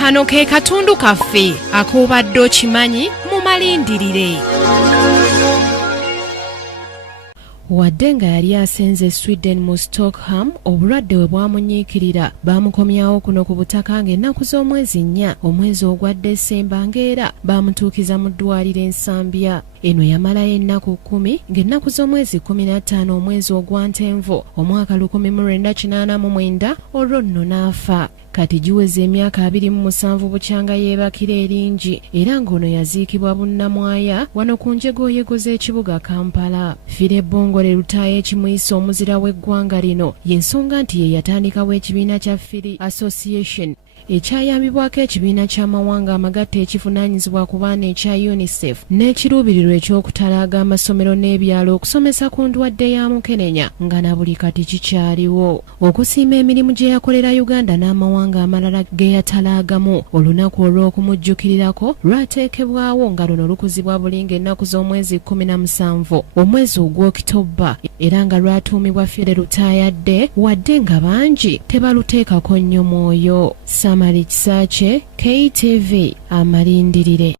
Kano ke katundu kaffe akobadde okimanyi mu malindirire. Wadde nga yali asenze Sweden mu Stockholm, obulwadde bwe bwamunyiikirira baamukomyawo kuno ku butaka ng'ennaku z'omwezi 4 omwezi ogwa Desemba ng'era baamutuukiza mu ddwaliro Ensambya. Eno yamalayo ennaku 10 ng'ennaku z'omwezi 15 omwezi ogwa Ntenvu omwaka 1989 olwo nno n'afa. Kati giweze emyaka 27 bukyanga yeebakira eringi era ng'ono yaziikibwa Bunnamwaya wano ku njegoyego z'ekibuga Kampala. Fire Bongole Lutaaya ekimuyisa omuzira w'eggwanga lino y'ensonga nti ye yatandikawo ekibiina kya Firi Association ekyayambibwako ekibiina ky'amawanga amagatte ekivunaanyizibwa ku baana ekya UNICEF n'ekiruubirirwa ekyokutalaaga amasomero n'ebyalo okusomesa ku ndwadde ya mukenenya nga na buli kati kikyaliwo. Okusiima emirimu gye yakolera Uganda n'amawanga amalala ge yatalaagamu, olunaku olw'okumujjukirirako lwateekebwawo nga luno lukuzibwa bulinga ennaku z'omwezi 17 omwezi ogw'Okitoba era nga lwatuumibwa Fire Lutaaya Day wadde nga bangi tebaluteekako nnyo mwoyo. Samari Kisaache, KTV, Amalindirire.